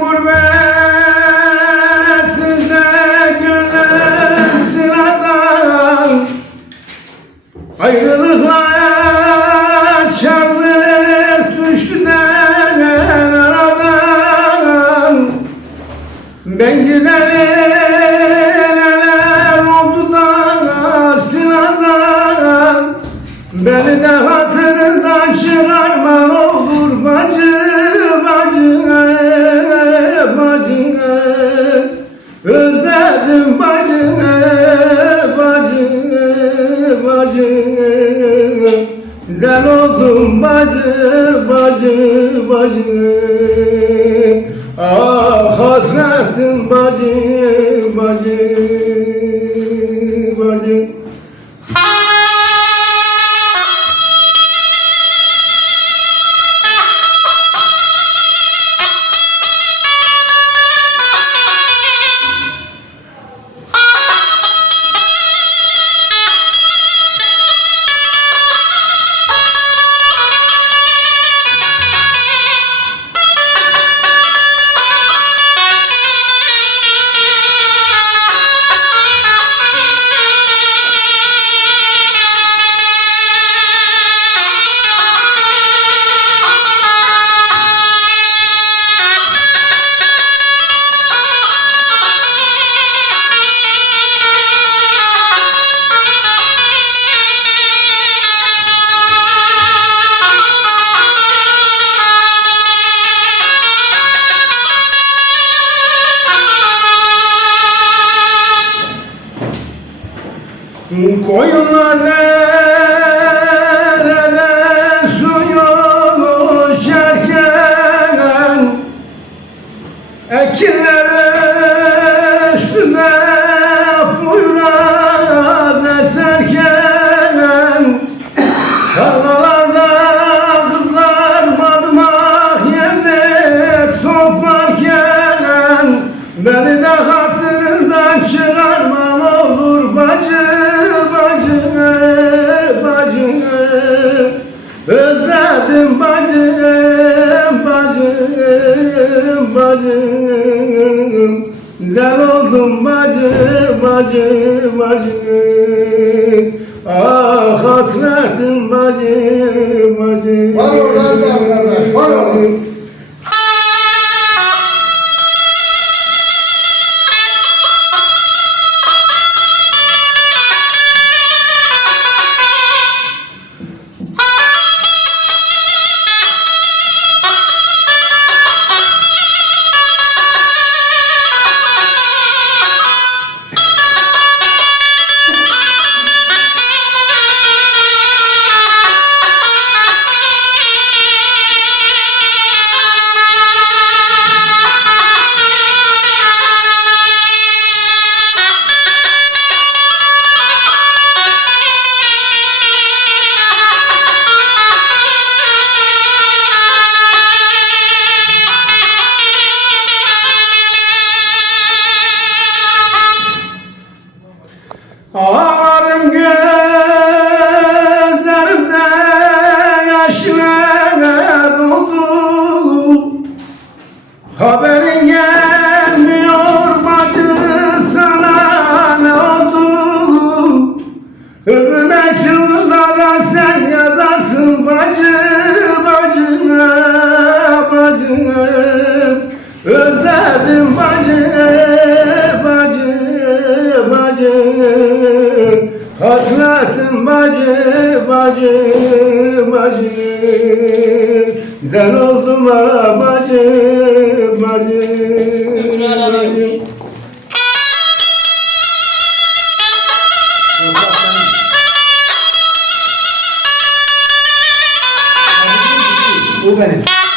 gurbetinde gönlüm sıradan. Ayrılıklar çarlık düştü denen aradan. Ben giderim Del oldum bacı bacı bacı. Ah hasretim bacı bacı bacı Muốn có. Del oldum bacı bacı bacı. Ah hasretim bacı bacı. Var oradan da Ömrüme kıvılara sen yazarsın bacı bacını bacını. Özledim bacı bacı bacı. Hasretim bacı bacı bacı. Giden oldum ha bacı bacı. 五百年。